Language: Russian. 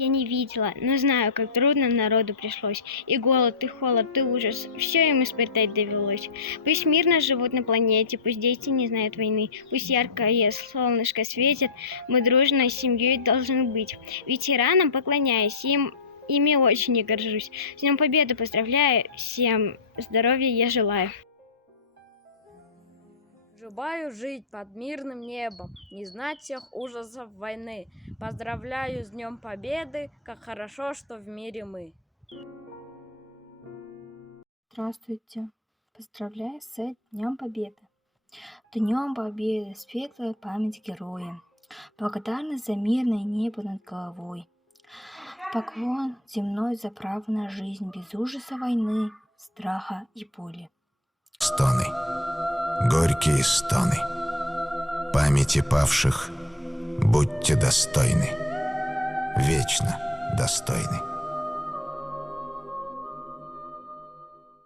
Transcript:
я не видела, но знаю, как трудно народу пришлось. И голод, и холод, и ужас. Все им испытать довелось. Пусть мирно живут на планете, пусть дети не знают войны, пусть яркое солнышко светит, мы дружной семьей должны быть. Ветеранам поклоняюсь, ими очень не горжусь. С Днем Победы поздравляю, всем здоровья я желаю. Желаю жить под мирным небом, не знать всех ужасов войны. Поздравляю с Днем Победы, как хорошо, что в мире мы. Здравствуйте! Поздравляю с Днем Победы! Днем Победы, светлая память героям, благодарность за мирное небо над головой. Поклон земной за право на жизнь, без ужаса войны, страха и боли. Стоны, горькие стоны, памяти павших будьте достойны, вечно достойны.